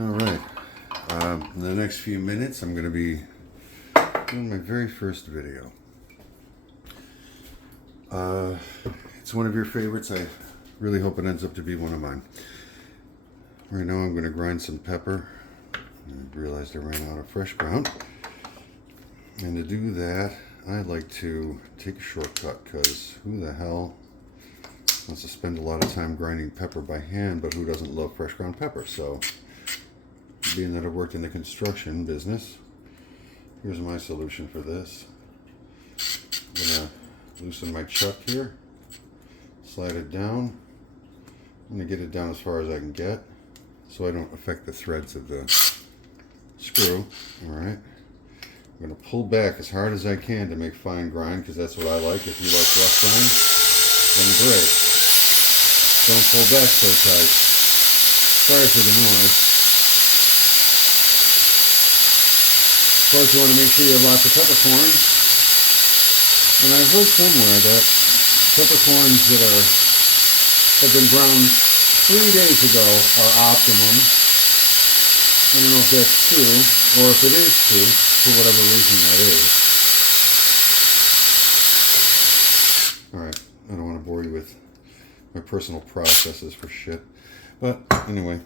Alright, in the next few minutes I'm going to be doing my very first video. It's one of your favorites. I really hope it ends up to be one of mine. Right now I'm going to grind some pepper. I realized I ran out of fresh ground. And to do that, I like to take a shortcut, because who the hell wants to spend a lot of time grinding pepper by hand, but who doesn't love fresh ground pepper? So, being that I've worked in the construction business, here's my solution for this. I'm going to loosen my chuck here, slide it down. I'm going to get it down as far as I can get, so I don't affect the threads of the screw. Alright. I'm going to pull back as hard as I can to make fine grind, because that's what I like. If you like rough grind, then great. Don't pull back so tight. Sorry for the noise. Of course, you want to make sure you have lots of peppercorns. And I've heard somewhere that peppercorns that have been ground 3 days ago are optimum. I don't know if that's true, or if it is true, for whatever reason that is. Alright, I don't want to bore you with my personal processes for shit. But anyway,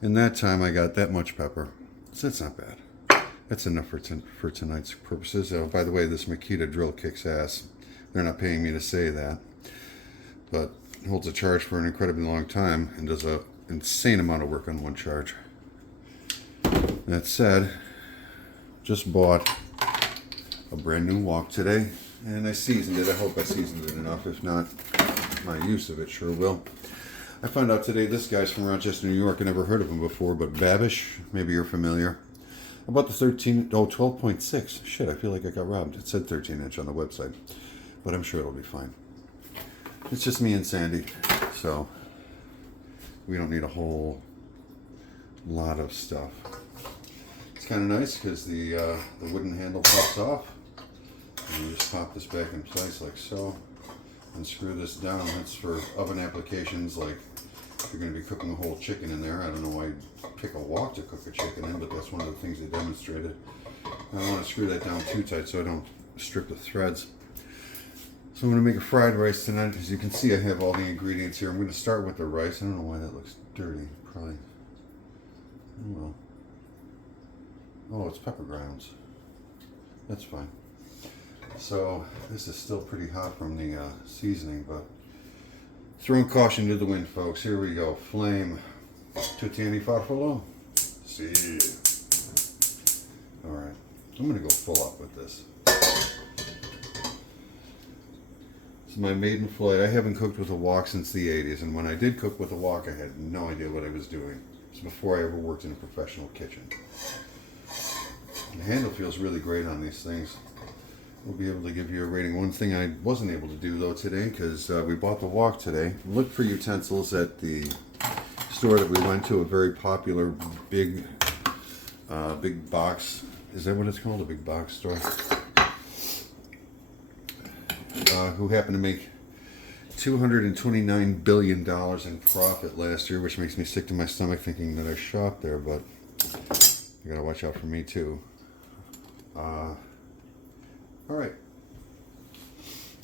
in that time I got that much pepper, so that's not bad. That's enough for tonight's purposes. By the way, this Makita drill kicks ass. They're not paying me to say that, but it holds a charge for an incredibly long time and does an insane amount of work on one charge. That said, just bought a brand new wok today, and I seasoned it. I hope I seasoned it enough. If not, my use of it sure will. I found out today this guy's from Rochester, New York. I never heard of him before, but Babish, maybe you're familiar. I bought the 12.6. Shit, I feel like I got robbed. It said 13-inch on the website, but I'm sure it'll be fine. It's just me and Sandy, so we don't need a whole lot of stuff. It's kind of nice because the wooden handle pops off. And you just pop this back in place like so, and screw this down. That's for oven applications, like if you're going to be cooking a whole chicken in there. I don't know why you pick a wok to cook a chicken in, but that's one of the things they demonstrated. I don't want to screw that down too tight so I don't strip the threads. So I'm going to make a fried rice tonight. As you can see, I have all the ingredients here. I'm going to start with the rice. I don't know why that looks dirty. Probably, oh well. Oh, it's pepper grounds. That's fine. So this is still pretty hot from the seasoning, but throwing caution to the wind, folks. Here we go. Flame. Tuttieni farfalo. See. Alright. I'm going to go full up with this. This is my maiden flight. I haven't cooked with a wok since the 80s, and when I did cook with a wok, I had no idea what I was doing. It was before I ever worked in a professional kitchen. The handle feels really great on these things. We'll be able to give you a rating. One thing I wasn't able to do though today, because we bought the wok today. Look for utensils at the store that we went to, a very popular big box. Is that what it's called? A big box store? Who happened to make $229 billion in profit last year, which makes me sick to my stomach thinking that I shopped there, but you gotta watch out for me too. Alright.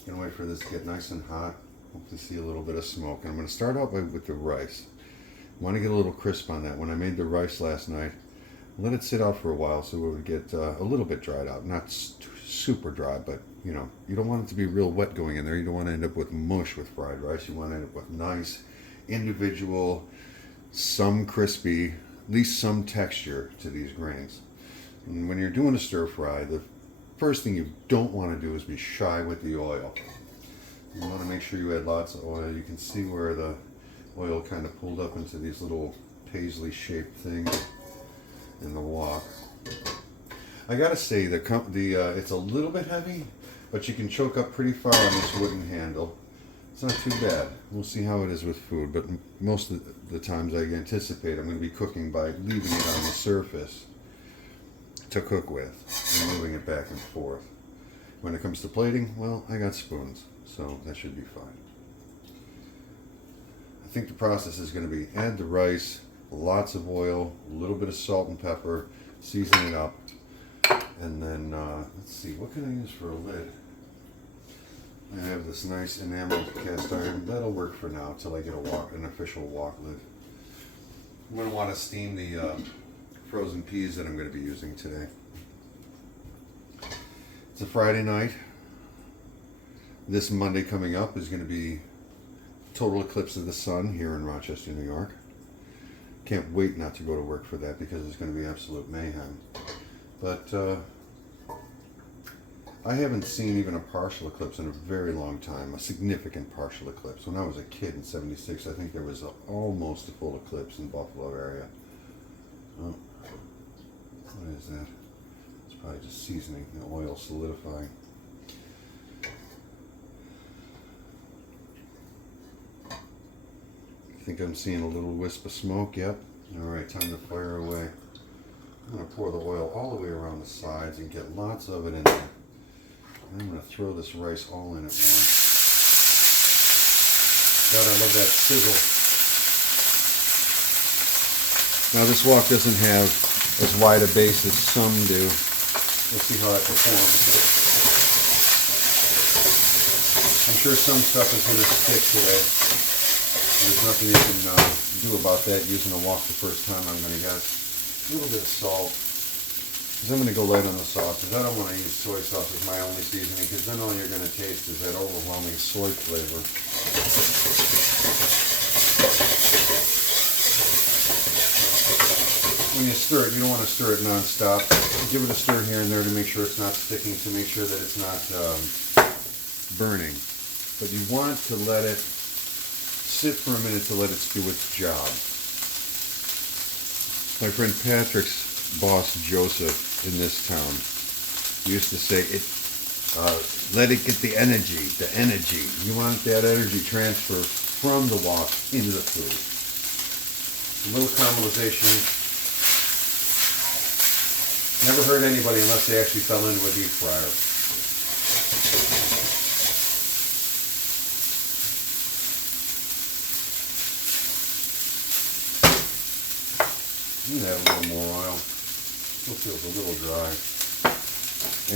Gonna wait for this to get nice and hot. Hope to see a little bit of smoke. And I'm gonna start out with the rice. I want to get a little crisp on that. When I made the rice last night, I let it sit out for a while so it would get a little bit dried out. Not super dry, but you know, you don't want it to be real wet going in there. You don't want to end up with mush with fried rice. You want to end up with nice, individual, some crispy, at least some texture to these grains. And when you're doing a stir fry, the first thing you don't want to do is be shy with the oil. You want to make sure you add lots of oil. You can see where the oil kind of pulled up into these little paisley shaped things in the wok. I gotta say it's a little bit heavy, but you can choke up pretty far on this wooden handle. It's not too bad. We'll see how it is with food, but most of the times I anticipate I'm going to be cooking by leaving it on the surface to cook with and moving it back and forth. When it comes to plating, well, I got spoons, so that should be fine. I think the process is going to be add the rice, lots of oil, a little bit of salt and pepper, season it up, and then let's see, what can I use for a lid? I have this nice enamel cast iron. That'll work for now until I get an official wok lid. I'm going to want to steam the frozen peas that I'm going to be using today. It's a Friday night. This Monday coming up is going to be total eclipse of the sun here in Rochester, New York. Can't wait not to go to work for that because it's going to be absolute mayhem. But I haven't seen even a partial eclipse in a very long time, a significant partial eclipse. When I was a kid in '76, I think there was almost a full eclipse in the Buffalo area. Oh, what is that? It's probably just seasoning, the oil solidifying. I think I'm seeing a little wisp of smoke. Yep. All right, time to fire away. I'm going to pour the oil all the way around the sides and get lots of it in there. And I'm going to throw this rice all in at once. God, I love that sizzle. Now this wok doesn't have as wide a base as some do. We'll see how that performs. I'm sure some stuff is going to stick today. There's nothing you can do about that using a wok the first time, I'm going to guess. A little bit of salt. Because I'm going to go light on the sauces. I don't want to use soy sauce as my only seasoning because then all you're going to taste is that overwhelming soy flavor. When you stir it, you don't want to stir it non-stop. Give it a stir here and there to make sure it's not sticking, to make sure that it's not burning. But you want to let it sit for a minute to let it do its job. My friend Patrick's boss Joseph in this town used to say, let it get the energy. You want that energy transfer from the wok into the food. A little caramelization. Never hurt anybody unless they actually fell into a deep fryer. You add a little more oil. Still feels a little dry.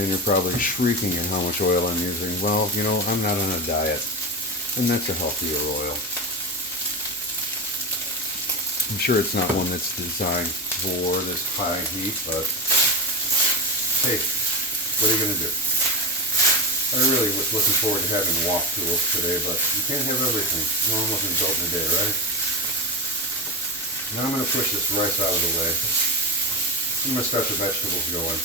And you're probably shrieking at how much oil I'm using. Well, you know, I'm not on a diet. And that's a healthier oil. I'm sure it's not one that's designed for this high heat, but hey, what are you going to do? I really was looking forward to having wok tools today, but you can't have everything. No one wasn't built in a day, right? Now I'm going to push this rice out of the way. I'm going to start the vegetables going.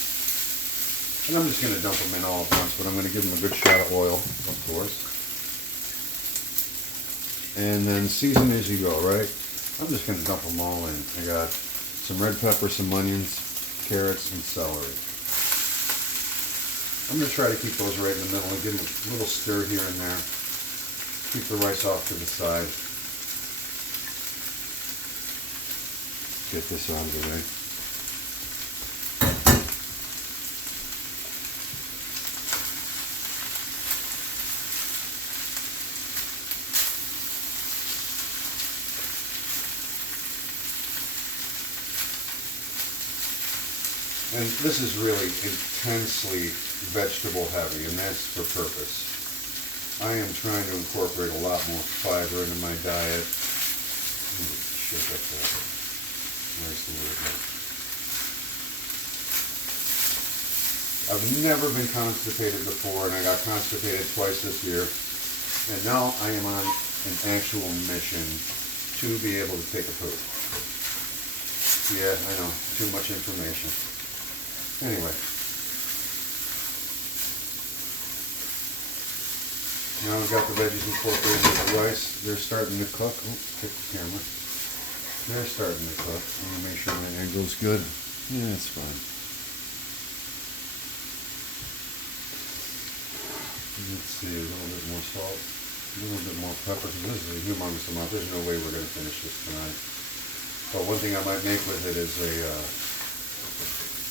And I'm just going to dump them in all at once, but I'm going to give them a good shot of oil, of course. And then season as you go, right? I'm just going to dump them all in. I got some red pepper, some onions, carrots, and celery. I'm going to try to keep those right in the middle and give them a little stir here and there. Keep the rice off to the side. Get this out of the way. And this is really intensely vegetable heavy, and that's for purpose. I am trying to incorporate a lot more fiber into my diet. Shake up that. Nice and weird. I've never been constipated before, and I got constipated twice this year. And now I am on an actual mission to be able to take a poop. Yeah, I know, too much information. Anyway. Now we've got the veggies incorporated with the rice. They're starting to cook. Oh, kick the camera. They're starting to cook. I want to make sure my angle's good. Yeah, it's fine. Let's see, a little bit more salt, a little bit more pepper, because this is a humongous amount. There's no way we're going to finish this tonight. But one thing I might make with it is I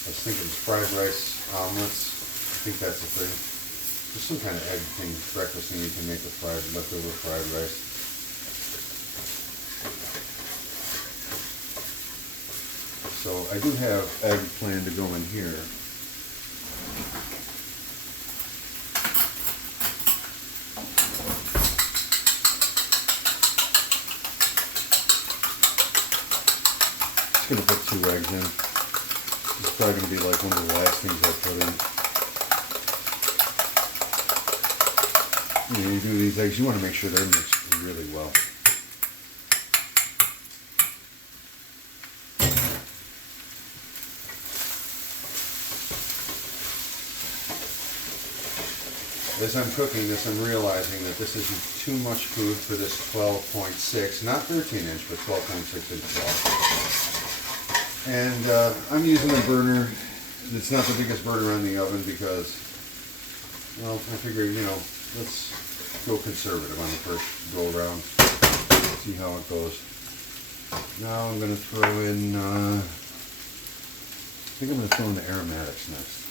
was thinking fried rice omelets. I think that's the thing. There's some kind of egg thing, breakfast thing you can make with leftover fried rice. So I do have egg planned to go in here. Just gonna put 2 eggs in. It's probably gonna be like one of the last things I put in. When you do these eggs, you want to make sure they're mixed really well. As I'm cooking this, I'm realizing that this isn't too much food for this 12.6, not 13 inch, but 12.6 inch wok. And I'm using a burner. It's not the biggest burner on the oven because, well, I figured, you know, let's go conservative on the first go around. See how it goes. Now I'm going to throw in, I think I'm going to throw in the aromatics next.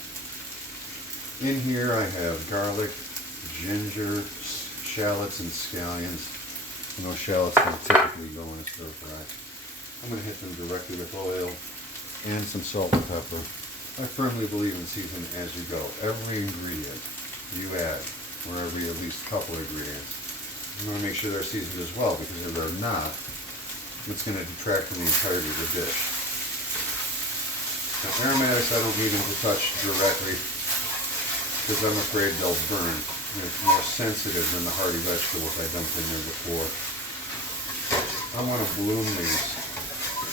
In here I have garlic, ginger, shallots, and scallions. And those shallots don't typically go in a stir fry. I'm going to hit them directly with oil and some salt and pepper. I firmly believe in seasoning as you go. Every ingredient you add, or every at least couple ingredients, you want to make sure they're seasoned as well, because if they're not, it's going to detract from the entirety of the dish. Now, aromatics I don't need them to touch directly, because I'm afraid they'll burn. They're more sensitive than the hearty vegetables I dumped in there before. I want to bloom these.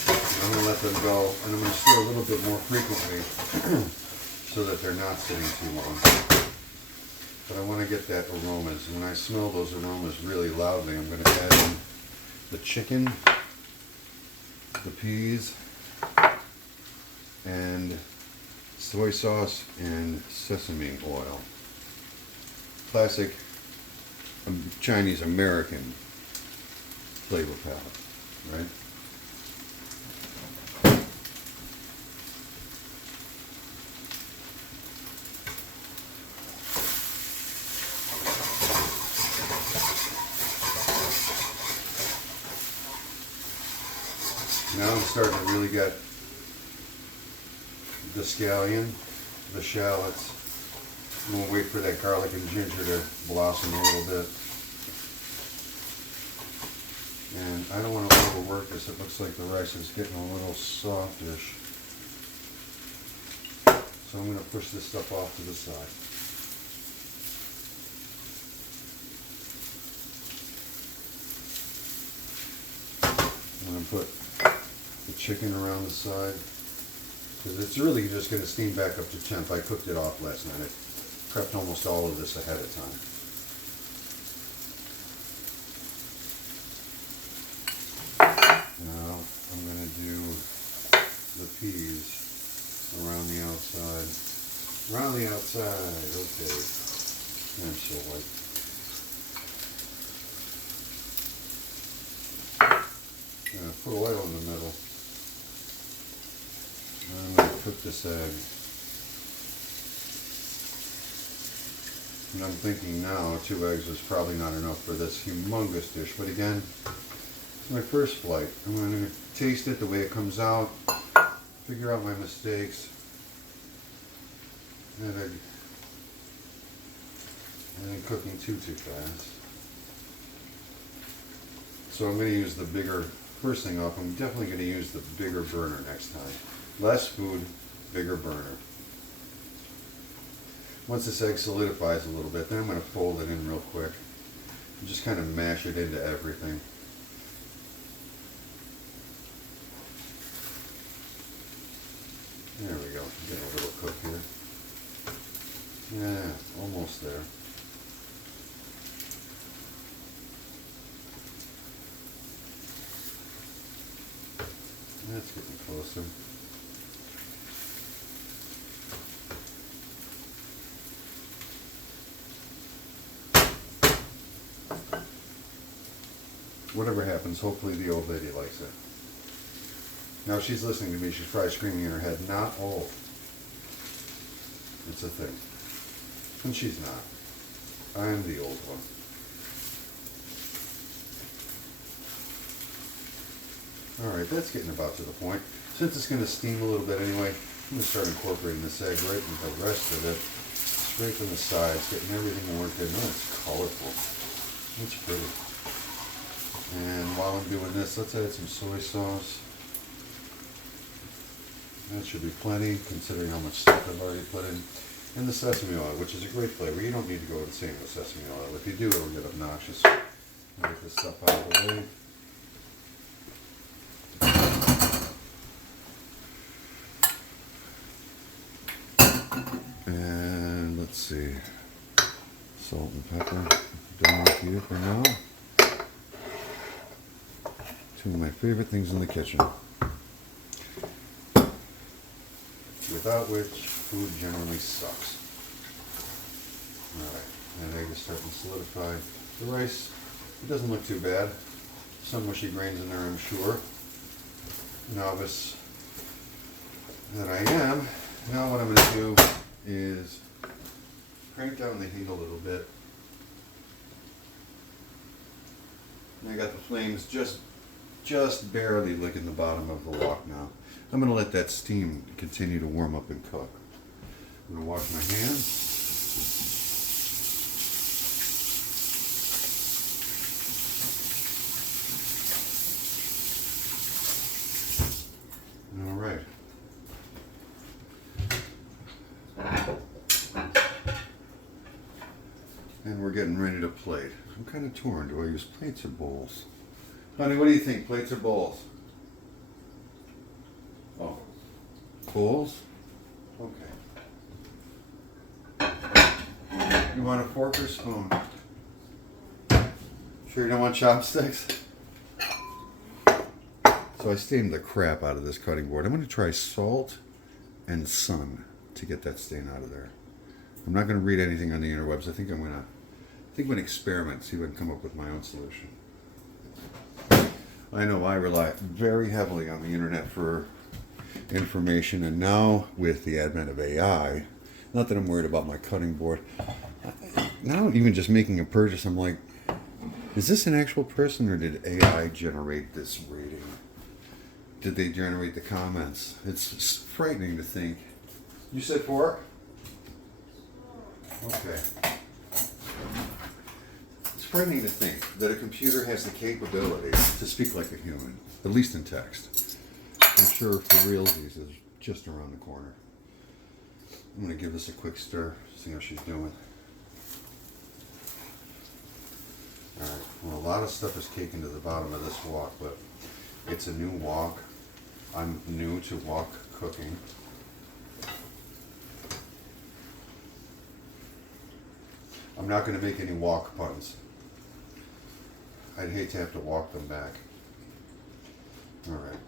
I'm going to let them go, and I'm going to stir a little bit more frequently so that they're not sitting too long. But I want to get that aromas. When I smell those aromas really loudly, I'm going to add in the chicken, the peas, and soy sauce and sesame oil. Classic Chinese American flavor palette, right? Now I'm starting to really get the scallion, the shallots. I'm going to wait for that garlic and ginger to blossom a little bit. And I don't want to overwork this. It looks like the rice is getting a little softish. So I'm going to push this stuff off to the side. I'm going to put the chicken around the side, because it's really just going to steam back up to temp. I cooked it off last night. I prepped almost all of this ahead of time. Now I'm going to do the peas around the outside. Around the outside, okay. I'm so white. Put oil in the middle. I'm going to cook this egg. And I'm thinking now 2 eggs is probably not enough for this humongous dish. But again, it's my first flight. I'm going to taste it the way it comes out, figure out my mistakes, and then cooking too fast. So I'm going to use the bigger, first thing off, I'm definitely going to use the bigger burner next time. Less food, bigger burner. Once this egg solidifies a little bit, then I'm going to fold it in real quick and just kind of mash it into everything. There we go. Get a little cook here. Yeah, almost there. That's getting closer. Whatever happens, hopefully the old lady likes it. Now, if she's listening to me, she's probably screaming in her head, not old. It's a thing. And she's not. I'm the old one. Alright, that's getting about to the point. Since it's going to steam a little bit anyway, I'm going to start incorporating this egg right into the rest of it. Scraping the sides, getting everything worked in. Oh, it's colorful. It's pretty. And while I'm doing this, let's add some soy sauce. That should be plenty, considering how much stuff I've already put in. And the sesame oil, which is a great flavor. You don't need to go with the same with sesame oil. If you do, it'll get obnoxious. Get this stuff out of the way. And let's see, salt and pepper, done with you for now. Two of my favorite things in the kitchen, without which food generally sucks. Alright, and egg is starting to solidify. The rice, it doesn't look too bad. Some mushy grains in there, I'm sure. Novice that I am. Now what I'm going to do is crank down the heat a little bit. And I got the flames just barely licking the bottom of the wok now. I'm going to let that steam continue to warm up and cook. I'm going to wash my hands. All right. And we're getting ready to plate. I'm kind of torn. Do I use plates or bowls? Honey, what do you think? Plates or bowls? Oh. Bowls? Okay. You want a fork or spoon? Sure you don't want chopsticks? So I steamed the crap out of this cutting board. I'm going to try salt and sun to get that stain out of there. I'm not going to read anything on the interwebs. I think I'm going to experiment, see if I can come up with my own solution. I know I rely very heavily on the internet for information, and now with the advent of AI, not that I'm worried about my cutting board, now even just making a purchase, I'm like, is this an actual person or did AI generate this rating? Did they generate the comments? It's frightening to think. You said fork? Okay. It's frightening to think that a computer has the capability to speak like a human, at least in text. I'm sure for realsies is just around the corner. I'm going to give this a quick stir, see how she's doing. Alright, well, a lot of stuff is caking to the bottom of this wok, but it's a new wok. I'm new to wok cooking. I'm not going to make any wok puns. I'd hate to have to walk them back. Alright.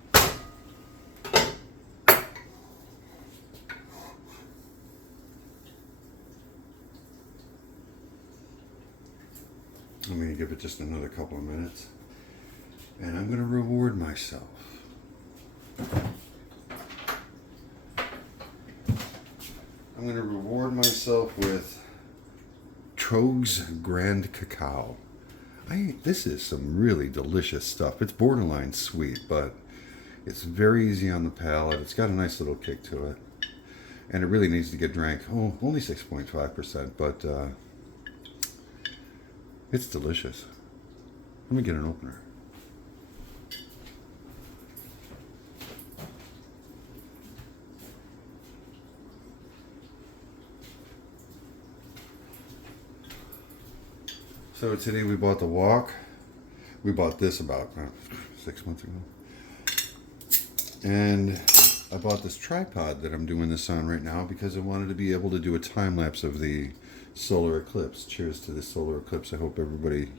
I'm going to give it just another couple of minutes. And I'm going to reward myself. I'm going to reward myself with Trogs Grand Cacao. This is some really delicious stuff. It's borderline sweet, but it's very easy on the palate. It's got a nice little kick to it. And it really needs to get drank. Oh, only 6.5%, but it's delicious. Let me get an opener. So today we bought the wok. We bought this about 6 months ago. And I bought this tripod that I'm doing this on right now because I wanted to be able to do a time lapse of the solar eclipse. Cheers to the solar eclipse. I hope everybody,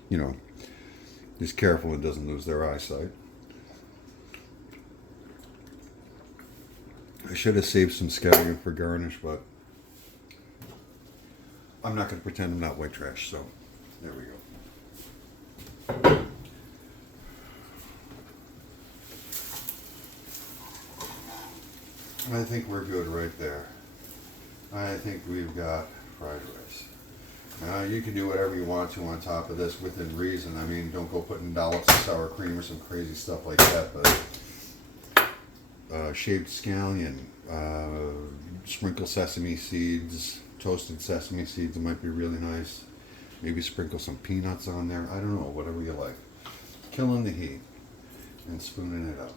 is careful and doesn't lose their eyesight. I should have saved some scallion for garnish, but I'm not going to pretend I'm not white trash, so there we go. I think we're good right there. I think we've got fried rice. Now you can do whatever you want to on top of this within reason. I mean, don't go putting dollops of sour cream or some crazy stuff like that, but shaved scallion, sprinkle sesame seeds, toasted sesame seeds. It might be really nice. Maybe sprinkle some peanuts on there. I don't know, whatever you like. Killing the heat and spooning it up.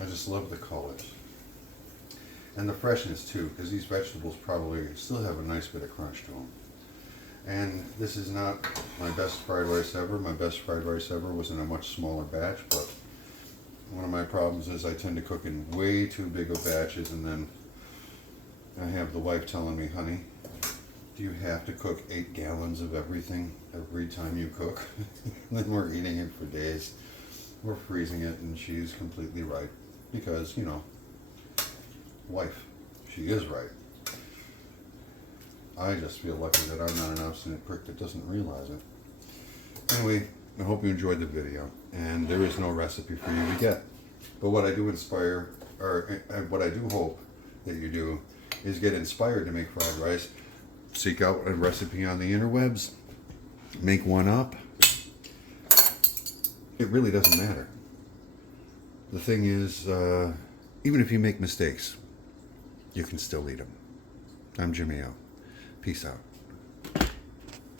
I just love the colors. And the freshness too, because these vegetables probably still have a nice bit of crunch to them. And this is not my best fried rice ever. My best fried rice ever was in a much smaller batch, but one of my problems is I tend to cook in way too big of batches, and then I have the wife telling me, honey, do you have to cook 8 gallons of everything every time you cook? Then we're eating it for days. We're freezing it, and she's completely right. Because, you know, wife, she is right. I just feel lucky that I'm not an obstinate prick that doesn't realize it. Anyway, I hope you enjoyed the video, and there is no recipe for you to get. But what I do inspire, or what I do hope that you do, is get inspired to make fried rice. Seek out a recipe on the interwebs, make one up. It really doesn't matter. The thing is, even if you make mistakes, you can still eat them. I'm Jimmy O. Peace out.